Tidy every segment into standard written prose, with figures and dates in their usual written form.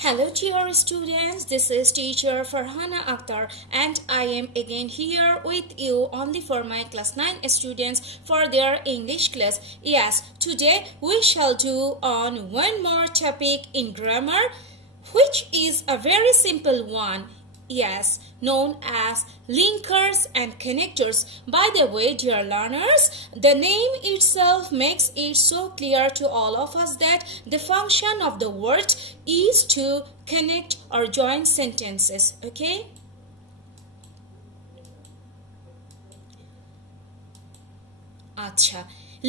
Hello dear students, this is teacher Farhana Akhtar and I am again here with you only for my class 9 students for their English class. Yes, today we shall do on one more topic in grammar which is a very simple one. Yes, known as linkers and connectors. By the way, dear learners, the name itself makes it so clear to all of us that the function of the word is to connect or join sentences. Okay? আচ্ছা,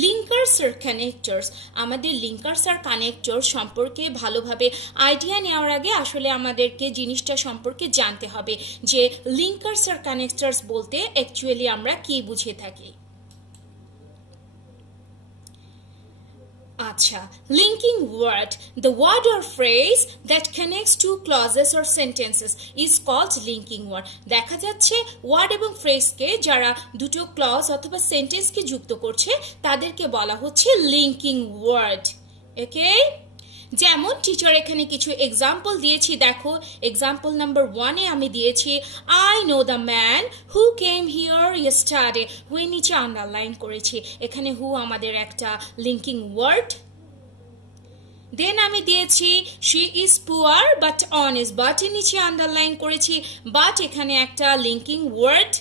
linkers আর connectors, আমাদের linkers আর connector সম্পর্কে ভালোভাবে idea নেওয়ার আগে আসলে আমাদেরকে জিনিসটা সম্পর্কে জানতে হবে যে লিঙ্কার্স আর কানেক্টরস বলতে অ্যাকচুয়ালি আমরা কি বুঝে থাকি। আচ্ছা, linking word, the word or phrase that connects two clauses or sentences is called linking word. দেখা যাচ্ছে ওয়ার্ড এবং ফ্রেজকে যারা দুটো ক্লজ অথবা সেন্টেন্সকে যুক্ত করছে তাদেরকে বলা হচ্ছে লিঙ্কিং ওয়ার্ড। ওকে, যেমন টিচার এখানে কিছু এক্সাম্পল দিয়েছি, দেখো এক্সাম্পল নাম্বার 1-এ আমি দিয়েছি I know the man who came here yesterday, হুয়ে নিচে আন্ডারলাইন করেছি, এখানে হু আমাদের একটা লিঙ্কিং ওয়ার্ড। দেন আমি দিয়েছি she is poor but honest, বাটের নিচে আন্ডারলাইন করেছি, বাট এখানে একটা linking word.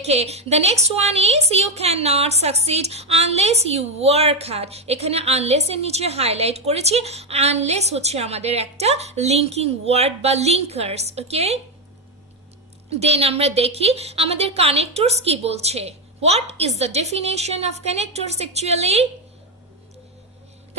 Okay, the next one is you cannot succeed unless you work hard. এখানে unless এর নিচে হাইলাইট করেছি, unless হচ্ছে আমাদের একটা লিঙ্কিং ওয়ার্ড বা লিঙ্কার্স। ওকে, দেন আমরা দেখি আমাদের কানেক্টরস কি বলছে। What is the definition of connectors actually?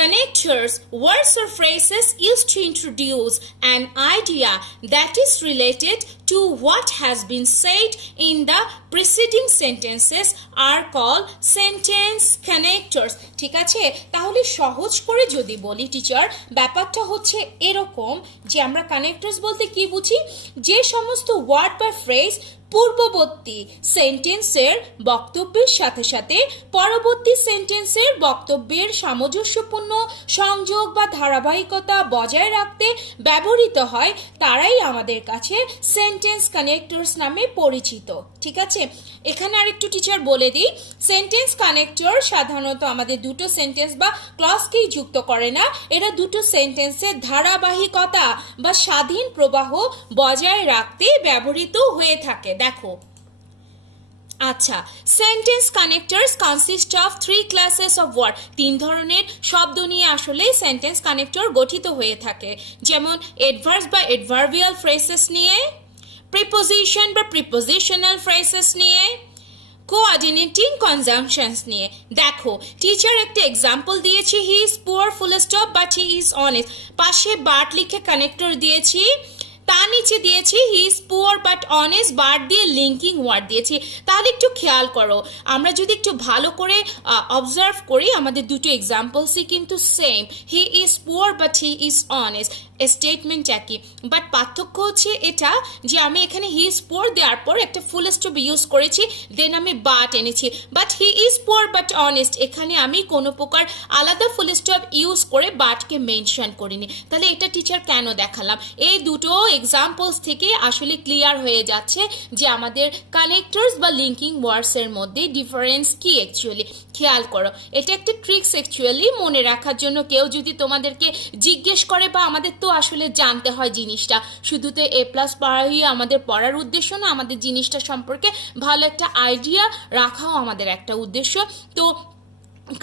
Connectors, words or phrases used to introduce an idea that is related to what has been said in the preceding sentences are called sentence connectors. ঠিক আছে, তাহলে সহজ করে যদি বলি teacher, ব্যাপারটা হচ্ছে এরকম যে আমরা কানেক্টরস বলতে কি বুঝি, যে সমস্ত ওয়ার্ড বা ফ্রেজ পূর্ববর্তী সেন্টেন্সের বক্তব্যের সাথে সাথে পরবর্তী সেন্টেন্সের বক্তব্যের সামঞ্জস্যপূর্ণ সংযোগ বা ধারাবাহিকতা বজায় রাখতে ব্যবহৃত হয়, তারাই আমাদের কাছে সেন্টেন্স কানেক্টরস নামে পরিচিত। ঠিক আছে, এখানে আরেকটু টিচার বলে দিই, সেন্টেন্স কানেক্টর সাধারণত আমাদের দুটো সেন্টেন্স বা ক্লজকেই যুক্ত করে না, এরা দুটো সেন্টেন্সের ধারাবাহিকতা বা স্বাধীন প্রবাহ বজায় রাখতে ব্যবহৃত হয়ে থাকে। দেখো, আচ্ছা, sentence connectors consist of 3 classes of word, 3 ধরনের শব্দ নিয়ে আসলে সেন্টেন্স কানেক্টর গঠিত হয়ে থাকে, যেমন অ্যাডভার্বস বা অ্যাডভার্বিয়াল ফ্রেজেস নিয়ে, প্রিপোজিশন বা প্রিপোজিশনাল ফ্রেজেস নিয়ে, কোঅর্ডিনেটিং কনজাংশনস নিয়ে। দেখো টিচার একটা এক্সাম্পল দিয়েছি, হি is poor full stop but he is honest, পাশে বাট লিখে কানেক্টর দিয়েছি, তার নিচে দিয়েছি হি is poor but honest, but দিয়ে লিঙ্কিং ওয়ার্ড দিয়েছি। তাহলে একটু খেয়াল করো, আমরা যদি একটু ভালো করে অবজার্ভ করি আমাদের দুটো এক্সাম্পলসই কিন্তু same, he is poor but he is honest, statement একই, বাট পার্থক্য হচ্ছে এটা যে আমি এখানে হি ইজ পুয়ার দেওয়ার পর একটা ফুল স্টপ ইউজ করেছি, দেন আমি বাট এনেছি, but he is poor but honest এখানে আমি কোনো প্রকার আলাদা ফুল স্টপ ইউজ করে বাটকে মেনশন করিনি। তাহলে এটা টিচার কেন দেখালাম, এই দুটো এক্সাম্পলস থেকে আসলে ক্লিয়ার হয়ে যাচ্ছে যে আমাদের কানেক্টরস বা লিঙ্কিং ওয়ার্ডসের মধ্যে ডিফারেন্স কি অ্যাকচুয়ালি। খেয়াল করো, এটা একটা ট্রিক্স অ্যাকচুয়ালি মনে রাখার জন্য, কেউ যদি তোমাদেরকে জিজ্ঞেস করে, বা আমাদের তো আসলে জানতে হয় জিনিসটা, শুধু তো এ প্লাস পাওয়াই আমাদের পড়ার উদ্দেশ্য না, আমাদের জিনিসটা সম্পর্কে ভালো একটা আইডিয়া রাখাও আমাদের একটা উদ্দেশ্য। তো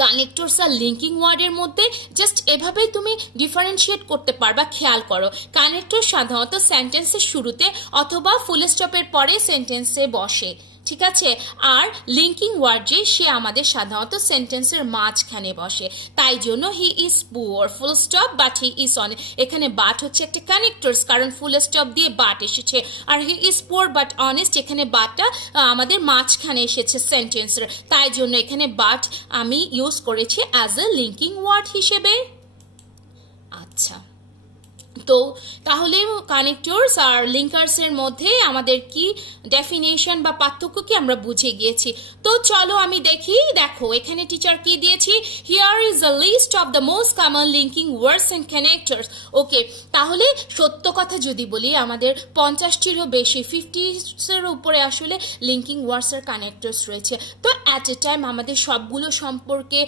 কানেক্টরস আর লিঙ্কিং ওয়ার্ডের মধ্যে জাস্ট এভাবেই তুমি ডিফারেন্সিয়েট করতে পারবা। খেয়াল করো, কানেক্টর সাধারণত সেন্টেন্সের শুরুতে অথবা ফুল স্টপের পরে সেন্টেন্সে বসে, ঠিক আছে, আর লিঙ্কিং ওয়ার্ড যে সে আমাদের সাধারণত সেন্টেন্সের মাঝখানে বসে, তাই জন্য he is poor full stop but he is honest, এখানে বাট হচ্ছে একটা কানেক্টরস কারণ ফুল স্টপ দিয়ে বাট এসেছে, আর he is poor but honest এখানে বাটটা আমাদের মাঝখানে এসেছে সেন্টেন্সের, তাই জন্য এখানে বাট আমি ইউজ করেছি অ্যাজ এ লিঙ্কিং ওয়ার্ড হিসেবে। আচ্ছা, তো তাহলে কানেক্টরস আর লিঙ্কার্সের মধ্যে আমাদের কি ডেফিনেশন বা পার্থক্য কি আমরা বুঝে গিয়েছি। তো চলো আমি দেখি, দেখো এখানে টিচার কি দিয়েছি, here is the list of the most common linking words and connectors. Okay, তাহলে সত্য কথা যদি বলি আমাদের 50টিরও বেশি, 50-এর উপরে আসলে লিঙ্কিং ওয়ার্ডস আর কানেক্টরস রয়েছে। তো অ্যাট এ টাইম আমাদের সবগুলো সম্পর্কে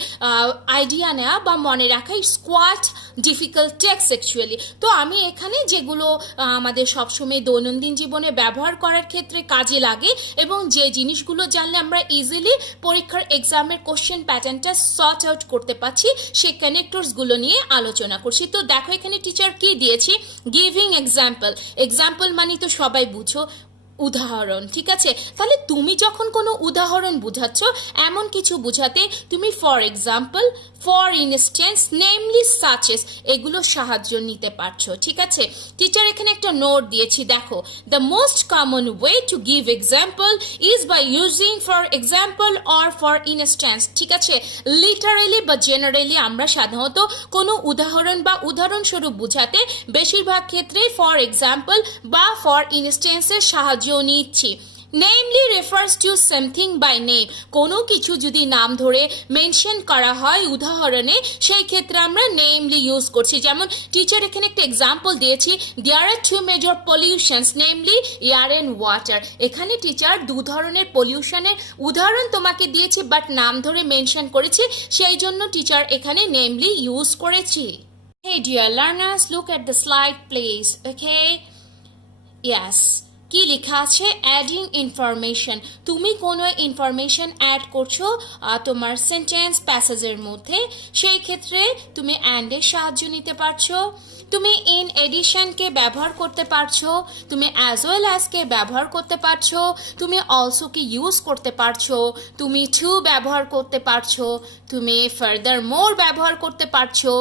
আইডিয়া নেওয়া বা মনে রাখা it's quite difficult text actually. তো আমি এখানে যেগুলো আমাদের সবসময় দৈনন্দিন জীবনে ব্যবহার করার ক্ষেত্রে কাজে লাগে এবং যে জিনিসগুলো জানলে আমরা ইজিলি পরীক্ষার এক্সামের কোশ্চেন প্যাটার্নটা সর্ট আউট করতে পারছি, সেই কানেক্টরসগুলো নিয়ে আলোচনা করছি। তো দেখো এখানে টিচার কি দিয়েছি, গিভিং এক্সাম্পল। এক্সাম্পল মানে তো সবাই বুঝো উদাহরণ, ঠিক আছে। তাহলে তুমি যখন কোনো উদাহরণ বুঝাচ্ছ, এমন কিছু বুঝাতে তুমি for example, for instance, namely such as এগুলো সাহায্য নিতে পারছো, ঠিক আছে। টিচার এখানে একটা নোট দিয়েছি, দেখো the most common way to give example is by using for example or for instance, ঠিক আছে। লিটারেলি বা জেনারেলি আমরা সাধারণত কোনো উদাহরণ বা উদাহরণস্বরূপ বুঝাতে বেশিরভাগ ক্ষেত্রে ফর এক্সাম্পল বা ফর ইনস্ট্যান্সের সাহায্য নিচ্ছি। Namely refers to something by name, কোনো কিছু যদি নাম ধরে মেনশন করা হয় উদাহরণে, সেই ক্ষেত্রে আমরা নেমলি ইউজ করছি। যেমন টিচার এখানে একটা এক্সাম্পল দিয়েছি, there are two major pollutions namely air and water. এখানে টিচার দু ধরনের পলিউশনের উদাহরণ তোমাকে দিয়েছি, বাট নাম ধরে মেনশন করেছি, সেই জন্য টিচার এখানে নেমলি ইউজ করেছি। Hey dear learners, look at the slide please. Okay? Yes. কি লেখা আছে, অ্যাডিং ইনফরমেশন। তুমি কোনো ইনফরমেশন অ্যাড করছো তোমার সেন্টেন্স প্যাসেজের মধ্যে, সেই ক্ষেত্রে তুমি অ্যান্ডের সাহায্য নিতে পারছো। তুমি ইন এডিশনকে ব্যবহার করতে পারছো, তুমি অ্যাজ ওয়েল অ্যাজকে ব্যবহার করতে পারছো, তুমি অলসোকে ইউজ করতে পারছো, তুমি টু ব্যবহার করতে পারছো, তুমি ফার্দার মোর ব্যবহার করতে পারছো,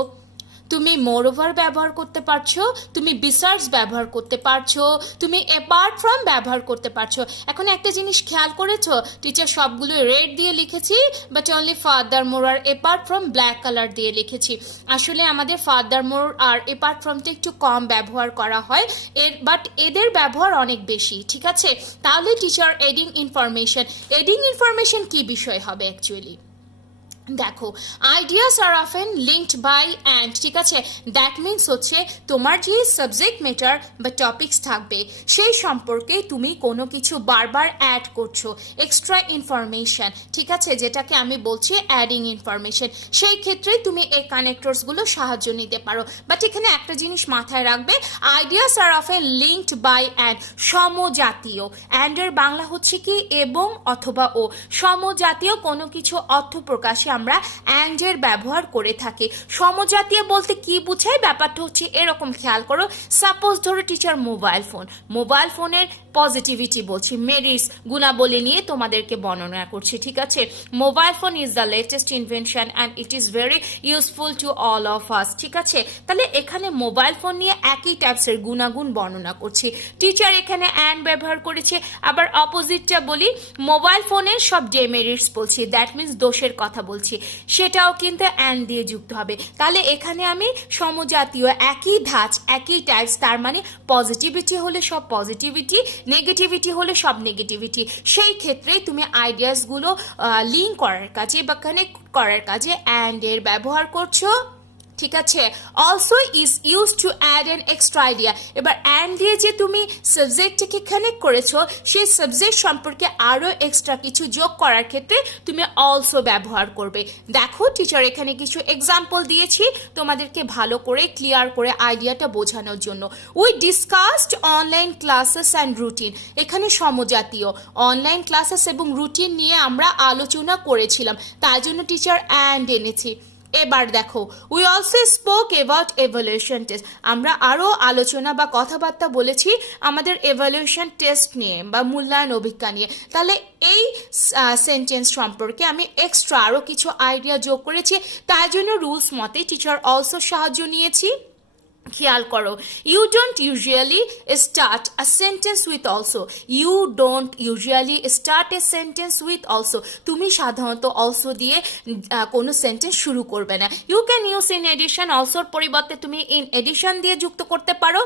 তুমি মোর ওভার ব্যবহার করতে পারছো, তুমি বিসার্স ব্যবহার করতে পারছো, তুমি অ্যাপার্ট ফ্রম ব্যবহার করতে পারছো। এখন একটা জিনিস খেয়াল করেছো, টিচার সবগুলো রেড দিয়ে লিখেছি, বাট অনলি ফার্দার মোর আর অ্যাপার্ট ফ্রম ব্ল্যাক কালার দিয়ে লিখেছি। আসলে আমাদের ফার্দার মোর আর অ্যাপার্ট ফ্রমটা একটু কম ব্যবহার করা হয়, বাট এদের ব্যবহার অনেক বেশি, ঠিক আছে। তাহলে টিচার এডিং ইনফরমেশন কি বিষয় হবে অ্যাকচুয়ালি, দেখো ideas are often linked by and, ঠিক আছে। দ্যাট মিনস হচ্ছে তোমার যে সাবজেক্ট ম্যাটার বা টপিকস থাকবে সেই সম্পর্কে তুমি কোনো কিছু বারবার অ্যাড করছো, এক্সট্রা ইনফরমেশন, ঠিক আছে, যেটাকে আমি বলছি অ্যাডিং ইনফরমেশন। সেই ক্ষেত্রে তুমি এই কানেক্টরসগুলো সাহায্য নিতে পারো। বাট এখানে একটা জিনিস মাথায় রাখবে, ideas are often linked by and, সমজাতীয়। অ্যান্ডের বাংলা হচ্ছে কি এবং অথবা ও, সমজাতীয় কোনো কিছু অর্থ প্রকাশে আমরা অ্যান্ডের ব্যবহার করে থাকি। সমজাতীয় বলতে কি বুঝায়, ব্যাপারটা হচ্ছে এরকম, খেয়াল করো। সাপোজ ধরো টিচার মোবাইল ফোনের পজিটিভিটি বলছি, মেরিটস গুণাবলী নিয়ে তোমাদেরকে বর্ণনা করছি, ঠিক আছে। Mobile phone is the latest invention and it is very useful to all of us, ঠিক আছে। তাহলে এখানে মোবাইল ফোন নিয়ে একই টাইপসের গুণাগুণ বর্ণনা করছি। টিচার এখানে অ্যান্ড ব্যবহার করেছে। আবার অপোজিটটা বলি, মোবাইল ফোনের সব ডেমেরিটস বলছি, দ্যাট মিনস দোষের কথা বলছি, সেটাও কিন্তু অ্যান্ড দিয়ে যুক্ত হবে। তাহলে এখানে আমি সমজাতীয়, একই ধাঁচ, একই টাইপস, তার মানে পজিটিভিটি হলে সব পজিটিভিটি, নেগেটিভিটি হলে সব নেগেটিভিটি, সেই ক্ষেত্রে তুমি আইডিয়াসগুলো লিঙ্ক করার কাজে বা কানেক্ট করার কাজে অ্যান্ড এর ব্যবহার করছো, ঠিক আছে। Also is use to add an extra idea. এবার অ্যান্ড দিয়ে যে তুমি সাবজেক্টটাকে কানেক্ট করেছো, সেই সাবজেক্ট সম্পর্কে আরও এক্সট্রা কিছু যোগ করার ক্ষেত্রে তুমি অলসো ব্যবহার করবে। দেখো টিচার এখানে কিছু এক্সাম্পল দিয়েছি তোমাদেরকে ভালো করে ক্লিয়ার করে আইডিয়াটা বোঝানোর জন্য। We discussed online classes and routine, এখানে সমজাতীয়, অনলাইন ক্লাসেস এবং রুটিন নিয়ে আমরা আলোচনা করেছিলাম, তার জন্য টিচার অ্যান্ড এনেছি। এবার দেখো, we also spoke about evaluation test, আমরা আরও আলোচনা বা কথাবার্তা বলেছি আমাদের এভালুয়েশন টেস্ট নিয়ে বা মূল্যায়ন অভিজ্ঞতা নিয়ে। তাহলে এই সেন্টেন্স সম্পর্কে আমি এক্সট্রা আরও কিছু আইডিয়া যোগ করেছি, তার জন্য রুলস মতে টিচার অলসো সাহায্য নিয়েছি। খেয়াল করো, you don't usually start a sentence with also, you don't usually start a sentence with also, তুমি সাধারণত অলসো দিয়ে কোনো সেন্টেন্স শুরু করবে না। You can use in addition, অলসোর পরিবর্তে তুমি ইন এডিশন দিয়ে যুক্ত করতে পারো।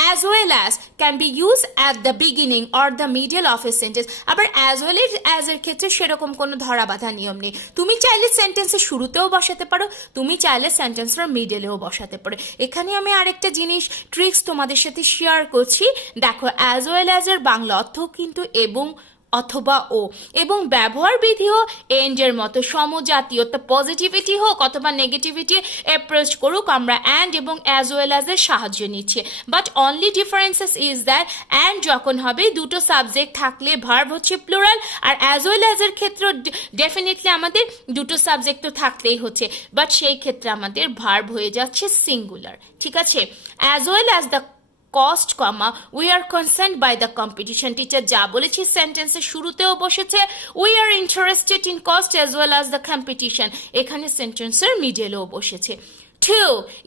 As well as can be use at the beginning or the middle of a sentence, আবার অ্যাজ ওয়েল অ্যাজ এর ক্ষেত্রে সেরকম কোনো ধরা বাঁধা নিয়ম নেই, তুমি চাইলে সেন্টেন্সের শুরুতেও বসাতে পারো, তুমি চাইলে সেন্টেন্সের মিডলেও বসাতে পারো। এখানে আমি আরেকটা জিনিস ট্রিক্স তোমাদের সাথে শেয়ার করছি, দেখো অ্যাজ ওয়েল অ্যাজ এর বাংলা অর্থ কিন্তু এবং অথবা ও, এবং ব্যবহার বিধিও এন্ডের মতো সমজাতীয়, তা পজিটিভিটি হোক অথবা নেগেটিভিটি অ্যাপ্রোচ করুক, আমরা অ্যান্ড এবং অ্যাজ ওয়েল অ্যাজ এর সাহায্য নিচ্ছি। But only differences is that and যখন হবে দুটো সাবজেক্ট থাকলে ভার্ব হচ্ছে প্লুরাল, আর অ্যাজ ওয়েল অ্যাজ এর ক্ষেত্রে ডেফিনেটলি আমাদের দুটো সাবজেক্ট তো থাকলেই হচ্ছে, বাট সেই ক্ষেত্রে আমাদের ভার্ব হয়ে যাচ্ছে সিঙ্গুলার। ঠিক আছে, as well as the cost comma we are concern by the competition, teacher যা বলেছি সেন্টেন্সের শুরুতেও বসেছে, we are interested in cost as well as the competition, এখানে সেন্টেন্সের মিডলেও বসেছে। To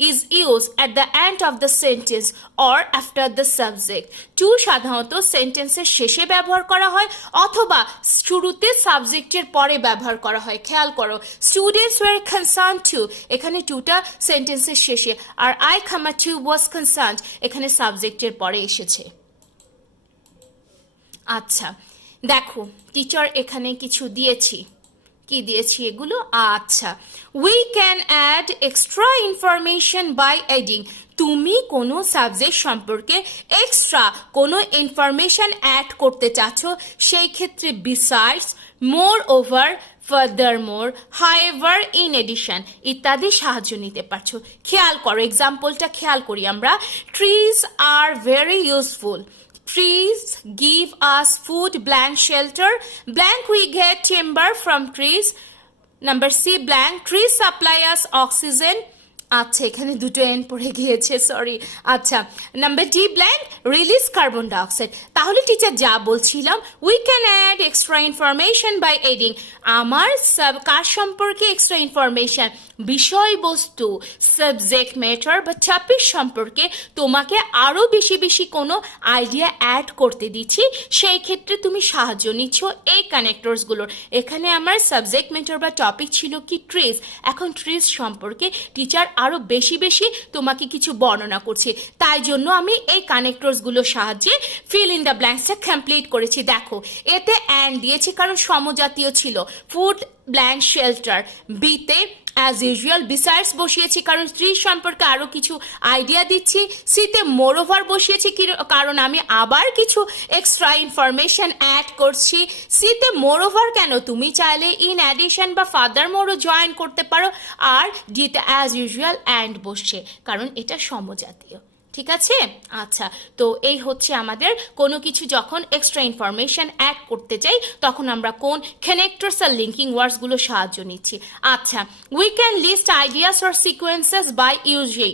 is used at the end of the sentence or after the subject. To সাধারণত সেন্টেন্সের শেষে ব্যবহার করা হয় অথবা শুরুতে সাবজেক্টের পরে ব্যবহার করা হয়। খেয়াল করো, স্টুডেন্টস ওয়ার কনসার্ন টু, এখানে টুটা সেন্টেন্সের শেষে, আর আই খামা টু ওয়াজ কনসার্ন এখানে সাবজেক্টের পরে এসেছে। আচ্ছা দেখো, টিচার এখানে কিছু দিয়েছি, কি দিয়েছি এগুলো? আচ্ছা, we can add extra information by adding, তুমি কোনো সাবজেক্ট সম্পর্কে এক্সট্রা কোনো ইনফরমেশন অ্যাড করতে চাচ্ছ, সেই ক্ষেত্রে besides, moreover, furthermore, however, in addition ইত্যাদি সাহায্য নিতে পারছো। খেয়াল করো, এক্সাম্পলটা খেয়াল করি আমরা, trees are very useful, trees give us food, blank shelter, blank we get timber from trees, number C blank, trees supply us oxygen, আচ্ছা এখানে দুটো এন পড়ে গিয়েছে, সরি। আচ্ছা, number D blank, release carbon dioxide. তাহলে teacher যা বলছিলাম, we can add extra information by adding, আমার কার সম্পর্কে এক্সট্রা ইনফরমেশন, বিষয়বস্তু, সাবজেক্ট ম্যাটার বা টপিক সম্পর্কে তোমাকে আরও বেশি বেশি কোনো আইডিয়া অ্যাড করতে দিচ্ছি, সেই ক্ষেত্রে তুমি সাহায্য নিচ্ছ এই কানেক্টরসগুলোর। এখানে আমার সাবজেক্ট ম্যাটার বা টপিক ছিল কি ট্রিজ, এখন ট্রিজ সম্পর্কে টিচার আরো বেশি বেশি তোমাকে কিছু বর্ণনা করছি, তাই জন্য আমি এই কানেক্টরসগুলোর সাহায্যে ফিল ইন দ্য ব্ল্যাঙ্কসটা কমপ্লিট করেছি। দেখো এতে অ্যান্ড দিয়েছি কারণ সমজাতীয় ছিল, ফুড, ব্ল্যাঙ্ক, শেল্টার, বিতে অ্যাজ ইউজুয়াল বিসাইডস বসিয়েছি কারণ ট্রি সম্পর্কে আরও কিছু আইডিয়া দিচ্ছি, সিতে মোরওভার বসিয়েছি কারণ আমি আবার কিছু এক্সট্রা ইনফরমেশন অ্যাড করছি। সিতে মোরওভার কেন, তুমি চাইলে ইন অ্যাডিশন বা ফাদার মোরও জয়েন করতে পারো, আর ডিতে অ্যাজ ইউজুয়াল অ্যান্ড বসছে কারণ এটা সমজাতীয়। ঠিক আছে, আচ্ছা তো এই হচ্ছে আমাদের কোনো কিছু যখন এক্সট্রা ইনফরমেশন অ্যাড করতে চাই তখন আমরা কোন কানেক্টরস আর লিঙ্কিং ওয়ার্ডসগুলো সাহায্য নিচ্ছি। আচ্ছা, we can list ideas or sequences by using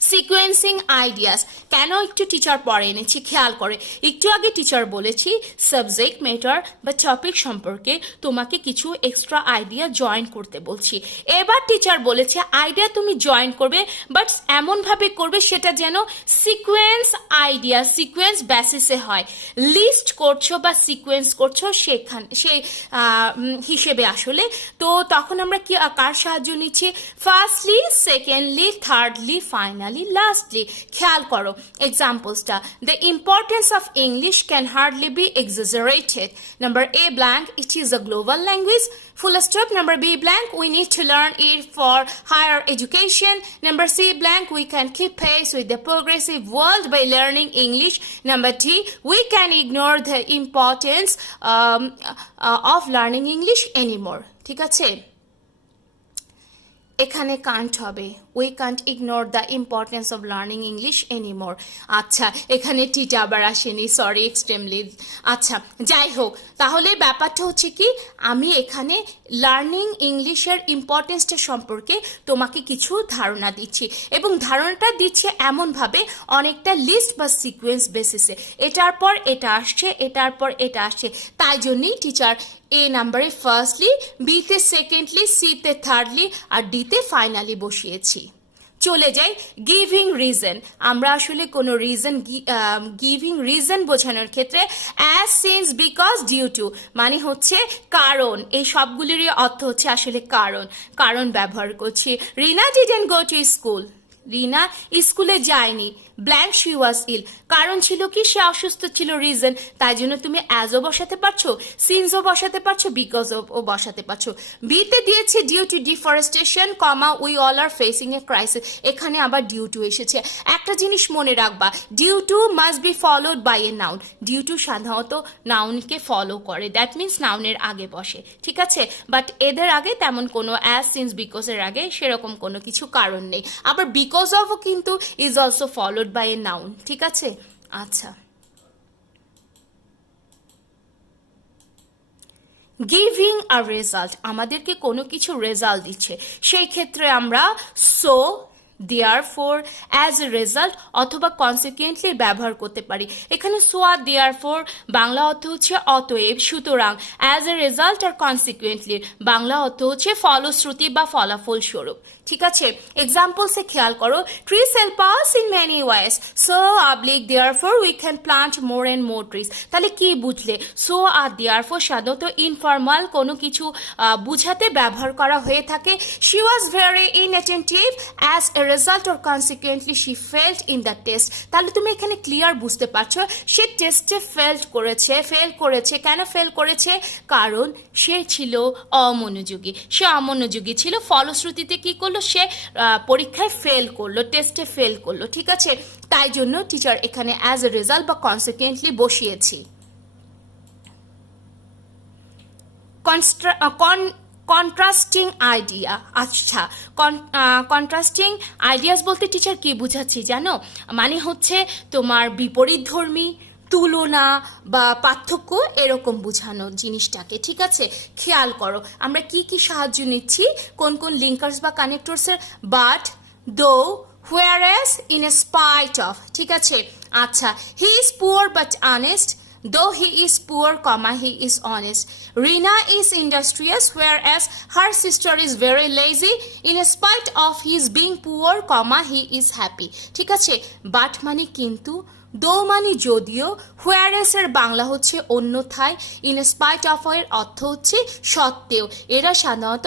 sequencing ideas. কেন একটু টিচার পরে এনেছি খেয়াল করে, একটু আগে টিচার বলেছি সাবজেক্ট ম্যাটার বা টপিক সম্পর্কে তোমাকে কিছু এক্সট্রা আইডিয়া জয়েন করতে বলছি, এবার টিচার বলেছে আইডিয়া তুমি জয়েন করবে বাট এমনভাবে করবে সেটা যেন সিকোয়েন্স আইডিয়া, সিকোয়েন্স বেসিসে হয়, লিস্ট করছো বা সিকোয়েন্স করছো সেই হিসেবে আসলে। তো তখন আমরা কি কার সাহায্য নিচ্ছি, firstly, secondly, thirdly, finally, lastly. খেয়াল করো এক্সাম্পলসটা, the importance of English can hardly be exaggerated. Number A blank, it is a global language, full stop. Number B blank, we need to learn it for higher education. Number C blank, we can keep pace with the progressive world by learning English. Number D, we can ignore the importance of learning English anymore. ঠিক আছে, এখানে Kant হবে, we can't ignore the importance of learning English anymore. আচ্ছা এখানে টিটা আবার আসেনি, sorry extremely. আচ্ছা যাই হোক, তাহলে ব্যাপারটা হচ্ছে কি, আমি এখানে লার্নিং ইংলিশের ইম্পর্টেন্সটা সম্পর্কে তোমাকে কিছু ধারণা দিচ্ছি এবং ধারণাটা দিচ্ছে এমনভাবে অনেকটা লিস্ট বা সিকোয়েন্স বেসিসে, এটার পর এটা আসছে, এটার পর এটা আসছে, তাই জন্যই টিচার এ নাম্বারে ফার্স্টলি, বিতে সেকেন্ডলি, সিতে থার্ডলি আর ডিতে ফাইনালি বসিয়েছি। চলে যাই গিভিং রিজন। আমরা আসলে কোনো রিজন গিভিং রিজন বোঝানোর ক্ষেত্রে as, since, because, due to মানে হচ্ছে কারণ, এই সবগুলিরই অর্থ হচ্ছে আসলে কারণ ব্যবহার করছি। রিনা ডিডেন্ট গো টু স্কুল, রিনা স্কুলে যায়নি, ব্ল্যাঙ্ক শি ওয়াজ ইল, কারণ ছিল কি সে অসুস্থ ছিল, রিজন, তাই জন্য তুমি অ্যাজও বসাতে পারছো, সিন্সও বসাতে পারছো, বিকজ ও বসাতে পারছো। বিতে দিয়েছে due to deforestation comma we all are facing a crisis, এখানে আবার ডিউ টু এসেছে। একটা জিনিস মনে রাখবা, due to must be followed by a noun, due to সাধারণত নাউনকে ফলো করে, দ্যাট মিনস নাউনের আগে বসে, ঠিক আছে, বাট এদের আগে তেমন কোনো অ্যাজ, সিন্স, বিকজের আগে সেরকম কোনো কিছু কারণ নেই। আবার বিকজ অফও কিন্তু is also followed by a noun, ঠিক আছে। আচ্ছা, গিভিং আ রেজাল্ট, আমাদেরকে কোনো কিছু রেজাল্ট দিচ্ছে, সেই ক্ষেত্রে আমরা so, therefore, as a result অথবা কনসিকুয়েন্টলি ব্যবহার করতে পারি। এখানে সো আর দেয়ারফোর বাংলা অর্থ হচ্ছে অতএব, সুতরাং, অ্যাজ এ রেজাল্ট আর কনসিকুয়েন্টলি বাংলা অর্থ হচ্ছে ফলশ্রুতি বা ফলাফল স্বরূপ, ঠিক আছে। এক্সাম্পলসে খেয়াল করো, trees help us in many ways, so oblique therefore we can plant more and more trees. তাহলে কি বুঝলে, সো আর দেয়ারফোর সাধারণত ইনফর্মাল কোনো কিছু বুঝাতে ব্যবহার করা হয়ে থাকে। She was very inattentive as a result or consequently she failed in the test. তাহলে তুমি এখানে ক্লিয়ার বুঝতে পারছো, সে টেস্টে ফেল করেছে। কেন ফেল করেছে? কারণ সে ছিল অমনোযোগী, ছিল, ফলশ্রুতিতে কি করলো, সে পরীক্ষায় ফেল করলো, টেস্টে ফেল করলো, ঠিক আছে। তাই জন্য টিচার এখানে অ্যাজ এ রেজাল্ট বা কনসিকুয়েন্টলি বসিয়েছি। কন্ট্রাস্টিং আইডিয়া, আচ্ছা, কন্ট্রাস্টিং আইডিয়াস বলতে টিচার কি বুঝাচ্ছি জানো, মানে হচ্ছে তোমার বিপরীতধর্মী, তুলনা বা পার্থক্য, এরকম বোঝানো জিনিসটাকে, ঠিক আছে। খেয়াল করো আমরা কি কি সাহায্য নিচ্ছি, কোন কোন লিঙ্কার্স বা কানেক্টরসের, বাট, দো, whereas, in spite of, ঠিক আছে। আচ্ছা, he is poor but honest, though he is poor, comma, he is honest. Rina is industrious, whereas her sister is very lazy. In spite of his being poor, comma, he is happy. ঠিক আছে, but মানে কিন্তু, দো মানে যদিও, whereas এর বাংলা হচ্ছে অন্যথায়, in spite of এর অর্থ হচ্ছে সত্ত্বেও। এরা সাধারণত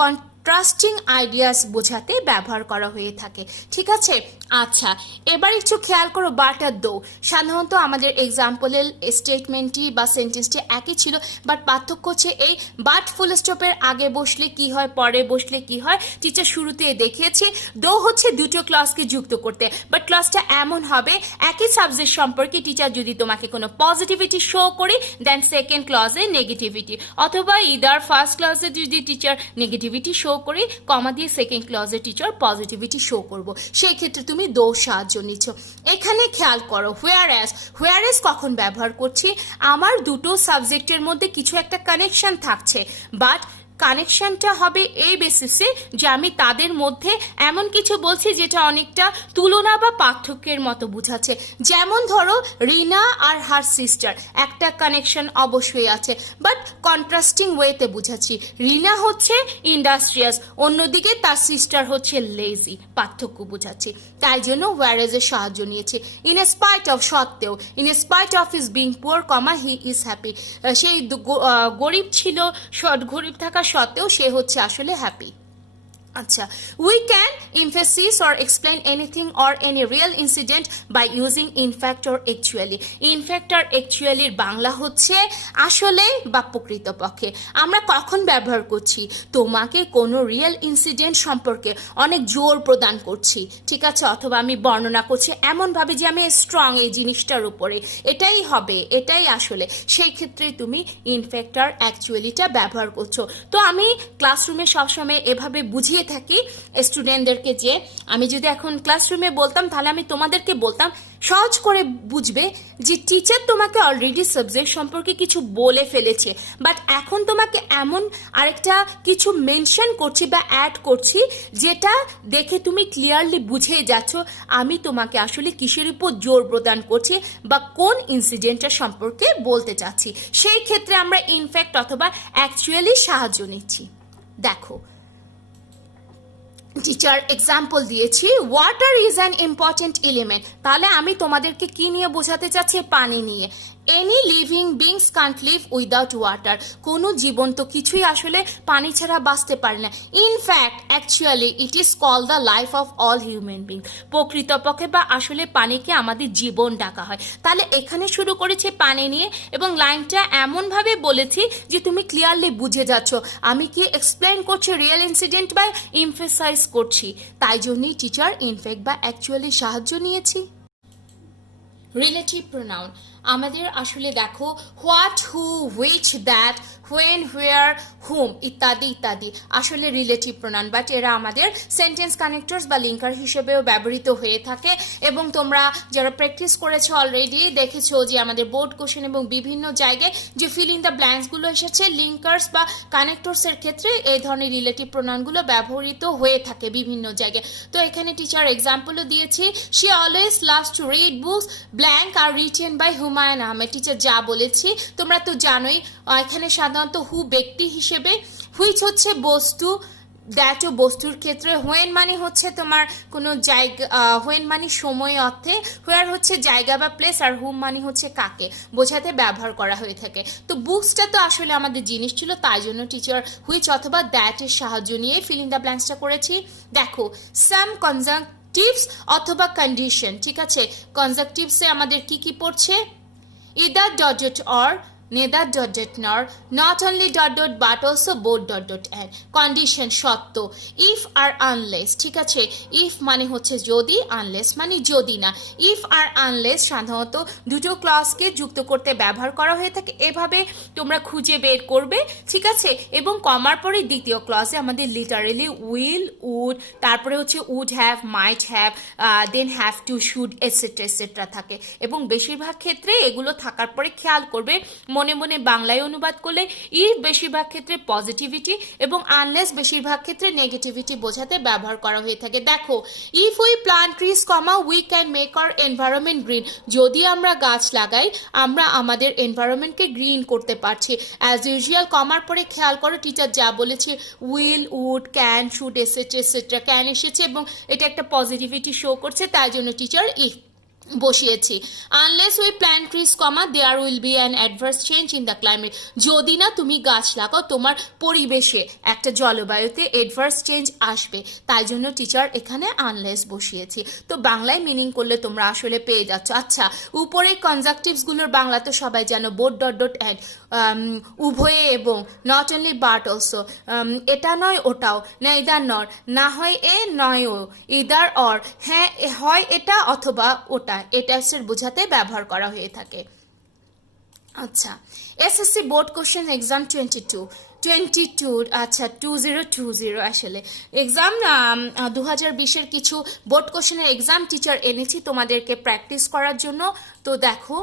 কন্ট্রাস্টিং আইডিয়াস বোঝাতে ব্যবহার করা হয়ে থাকে, ঠিক আছে। আচ্ছা, এবার একটু খেয়াল করো, বাট আর দো সাধারণত আমাদের এক্সাম্পলের স্টেটমেন্টটি বা সেন্টেন্সটি একই ছিল, বাট পার্থক্য হচ্ছে এই, বাট ফুল স্টপের আগে বসলে কি হয়, পরে বসলে কি হয়, টিচার শুরুতে দেখিয়েছি। দো হচ্ছে দুটো ক্লজকে যুক্ত করতে, বাট ক্লজটা এমন হবে, একই সাবজেক্ট সম্পর্কে টিচার যদি তোমাকে কোনো পজিটিভিটি শো করি, দেন সেকেন্ড ক্লজে নেগেটিভিটি, অথবা ইদার ফার্স্ট ক্লজে যদি টিচার নেগেটিভিটি শো করি, কমা দিয়ে সেকেন্ড ক্লজে টিচার পজিটিভিটি শো করব, সেই ক্ষেত্রে তুমি দো সাহায্য নিচ্ছ। এখানে খেয়াল করো, whereas কখন ব্যবহার করছি, আমার দুটো সাবজেক্টের মধ্যে কিছু একটা কানেকশন থাকছে, বাট কানেকশনটা হবে এই বেসিসে যে আমি তাদের মধ্যে এমন কিছু বলছি যেটা অনেকটা তুলনা বা পার্থক্যের মতো বুঝাচ্ছে। যেমন ধরো, রিনা আর হার সিস্টার, একটা কানেকশন অবশ্যই আছে, বাট কন্ট্রাস্টিং ওয়েতে বুঝাচ্ছি। রিনা হচ্ছে ইন্ডাস্ট্রিয়াস, অন্যদিকে তার সিস্টার হচ্ছে লেজি, পার্থক্য বুঝাচ্ছি, তাই জন্য whereas এর সাহায্য নিয়েছি। ইন স্পাইট অফ, সত্ত্বেও, in spite of is being poor, comma, he is happy, সেই গরিব ছিল, গরিব থাকা সত্ত্বেও সে হচ্ছে আসলে হ্যাপি। আচ্ছা, we can emphasize or explain anything or any real incident by using in fact or actually. In fact or actually Bangla হচ্ছে আসলে বা প্রকৃতপক্ষে। আমরা কখন ব্যবহার করছি, তোমাকে কোনো রিয়েল ইনসিডেন্ট সম্পর্কে অনেক জোর প্রদান করছি, ঠিক আছে, অথবা আমি বর্ণনা করছি এমনভাবে যে আমি স্ট্রং এই জিনিসটার উপরে, এটাই হবে, এটাই আসলে, সেই ক্ষেত্রে তুমি ইনফ্যাক্ট আর অ্যাকচুয়ালিটা ব্যবহার করছো। তো আমি ক্লাসরুমে সবসময় এভাবে বুঝিয়ে থাকি স্টুডেন্টদেরকে, যে আমি যদি এখন ক্লাসরুমে বলতাম তাহলে আমি তোমাদেরকে বলতাম, সহজ করে বুঝবে যে টিচার তোমাকে অলরেডি সাবজেক্ট সম্পর্কে কিছু বলে ফেলেছে, বাট এখন তোমাকে এমন আরেকটা কিছু মেনশন করছি বা অ্যাড করছি যেটা দেখে তুমি ক্লিয়ারলি বুঝে যাচ্ছ আমি তোমাকে আসলে কিসের উপর জোর প্রদান করছি বা কোন ইনসিডেন্টটা সম্পর্কে বলতে চাচ্ছি। সেই ক্ষেত্রে আমরা ইনফ্যাক্ট অথবা অ্যাকচুয়ালি সাহায্য নিচ্ছি। দেখো, টিচার এক্সাম্পল দিয়েছি water is an important element, তাহলে আমি তোমাদেরকে কি নিয়ে বোঝাতে চাচ্ছি, পানি নিয়ে। Any living beings can't live without water, কোনো জীবন্ত কিছুই আসলে পানি ছাড়া বাঁচতে পারে না। In fact actually it is call the life of all human being, প্রকৃতপক্ষে বা আসলে পানিকে আমাদের জীবন ডাকা হয়। তাহলে এখানে শুরু করেছি পানি নিয়ে এবং লাইনটা এমনভাবে বলেছি যে তুমি ক্লিয়ারলি বুঝে যাচ্ছ আমি কি এক্সপ্লেন করছি, রিয়েল ইনসিডেন্ট বা এমফেসাইজ করছি। তাই জন্যই টিচার ইনফ্যাক্ট বা অ্যাকচুয়ালি সাহায্য নিয়েছি। রিলেটিভ প্রোনাউন আমাদের আসলে দেখো what, who, which, that, when, where, whom ইত্যাদি ইত্যাদি আসলে রিলেটিভ প্রোনাউন, বাট এরা আমাদের সেন্টেন্স কানেক্টরস বা লিঙ্কার হিসেবেও ব্যবহৃত হয়ে থাকে। এবং তোমরা যারা প্র্যাকটিস করেছো অলরেডি দেখেছো যে আমাদের বোর্ড কোশ্চেন এবং বিভিন্ন জায়গায় যে ফিল ইন দ্য ব্ল্যাঙ্কসগুলো এসেছে লিঙ্কার্স বা কানেক্টরসের ক্ষেত্রে এই ধরনের রিলেটিভ প্রোনাউনগুলো ব্যবহৃত হয়ে থাকে বিভিন্ন জায়গায়। তো এখানে টিচার এক্সাম্পলও দিয়েছি, she always loves to read books blank are written by Humayun Ahmed. Teacher যা বলেছি তোমরা তো জানোই, এখানে সাধারণত হু ব্যক্তি হিসেবে, হুইচ হচ্ছে বস্তু, দ্যাটও বস্তুর ক্ষেত্রে, হোয়েন মানে হচ্ছে তোমার কোনো জায়গা, হোয়েন মানে সময় অর্থে, হোয়ার হচ্ছে জায়গা বা প্লেস, আর হুম মানে হচ্ছে কাকে বোঝাতে ব্যবহার করা হয়ে থাকে। তো বুকসটা তো আসলে আমাদের জিনিস ছিল, তাই জন্য টিচার হুইচ অথবা দ্যাটের সাহায্য নিয়ে ফিল ইন দ্য ব্ল্যাঙ্কসটা করেছি। দেখো সাম কনজাংটিভস অথবা কন্ডিশন, ঠিক আছে, কনজাংটিভসে আমাদের কি কি পড়ছে, either dot dot or, neither dot dot nor, not only dot dot but also both dot dot and, condition শর্ত, if আর unless, ঠিক আছে, if মানে হচ্ছে যদি, unless মানে যদি না। if আর unless সাধারণত দুটো ক্লজকে যুক্ত করতে ব্যবহার করা হয়ে থাকে, এভাবে তোমরা খুঁজে বের করবে, ঠিক আছে। এবং কমার পরে দ্বিতীয় ক্লজে আমাদের লিটারেলি উইল, উড, তারপরে হচ্ছে would have, might have, then have to, should etcetera etcetera থাকে। এবং বেশিরভাগ ক্ষেত্রে এগুলো থাকার পরে খেয়াল করবে মনে মনে বাংলায় অনুবাদ করলে ইফ বেশিরভাগ ক্ষেত্রে পজিটিভিটি এবং আনলেস বেশিরভাগ ক্ষেত্রে নেগেটিভিটি বোঝাতে ব্যবহার করা হয়ে থাকে। দেখো if we plant trees comma we can make our environment green, যদি আমরা গাছ লাগাই আমরা আমাদের এনভায়রনমেন্টকে গ্রিন করতে পারছি। অ্যাজ ইউজুয়াল কমার পরে খেয়াল করো টিচার যা বলেছে will, would, can, should etcetera etcetera, can এসেছে এবং এটা একটা পজিটিভিটি শো করছে, তাই জন্য টিচার ইফ বসিয়েছি। Unless we plant trees comma there will be an adverse change in the climate, যদি না তুমি গাছ লাগাও তোমার পরিবেশে একটা জলবায়ুতে অ্যাডভার্স চেঞ্জ আসবে, তাই জন্য টিচার এখানে আনলেস বসিয়েছি। তো বাংলায় মিনিং করলে তোমরা আসলে পেয়ে যাচ্ছ। আচ্ছা উপরে কনজাংটিভসগুলোর বাংলা তো সবাই জানো, বোথ ডট ডট অ্যান্ড, উভয়ে এবং, নট অনলি বাট অলসো, এটা নয় ওটাও, নেইদার নর, না হয় এ নয় ও, ইদার অর, হ্যাঁ হয় এটা অথবা ওটা, এটা বোঝাতে ব্যবহার করা হয়ে থাকে। আচ্ছা এসএসসি বোর্ড কোশ্চেন এক্সাম 22 আচ্ছা 2020 আসলে এক্সাম 2020-এর কিছু বোর্ড কোশ্চেনের এক্সাম টিচার এনেছি তোমাদেরকে প্র্যাকটিস করার জন্য। তো দেখো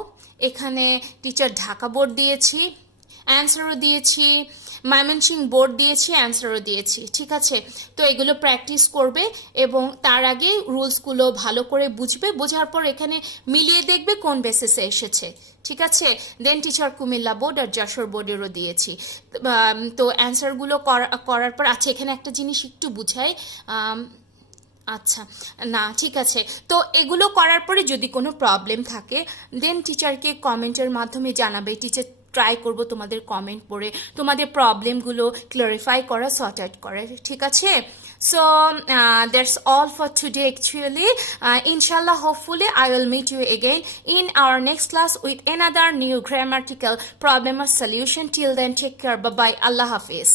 এখানে টিচার ঢাকা বোর্ড দিয়েছি, অ্যান্সারও দিয়েছি, ময়মনসিংহ বোর্ড দিয়েছি, অ্যান্সারও দিয়েছি, ঠিক আছে। তো এগুলো প্র্যাকটিস করবে এবং তার আগে রুলসগুলো ভালো করে বুঝবে, বোঝার পর এখানে মিলিয়ে দেখবে কোন বেসিসে এসেছে, ঠিক আছে। দেন টিচার কুমিল্লা বোর্ড আর যশোর বোর্ডেরও দিয়েছি। তো অ্যান্সারগুলো করার পর আচ্ছা এখানে একটা জিনিস একটু বুঝাই, আচ্ছা না ঠিক আছে। তো এগুলো করার পরে যদি কোনো প্রবলেম থাকে দেন টিচারকে কমেন্টের মাধ্যমে জানাবে, টিচার ট্রাই করব তোমাদের কমেন্ট পড়ে তোমাদের প্রবলেমগুলো ক্লারিফাই করা, সর্ট আউট করা, ঠিক আছে। So that's all for today actually. Inshallah hopefully I will meet you again in our next class with another new grammatical problem or solution. Till then take care, bye bye, Allah Hafiz.